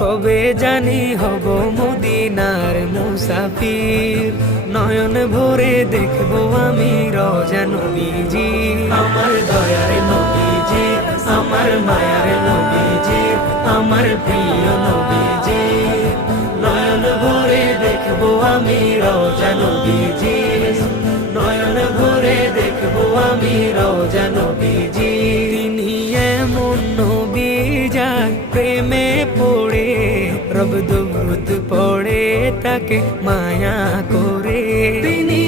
কবে জানি হব মদিনার মুসাফির, নয়ন ভরে দেখবো আমি রওজা নবীজি। আমার দয়ার নবীজি, আমার মায়ার নবীজি, আমার প্রিয় নবীজি, নয়ন ভরে দেখবো আমি রওজা নবীজি, নয়ন ভরে দেখবো আমি রওজা নবীজি। তিনি এমন নবী যার প্রেমে পড়ে রব দুরুদ পড়ে তাকে মায়া করে, তিনি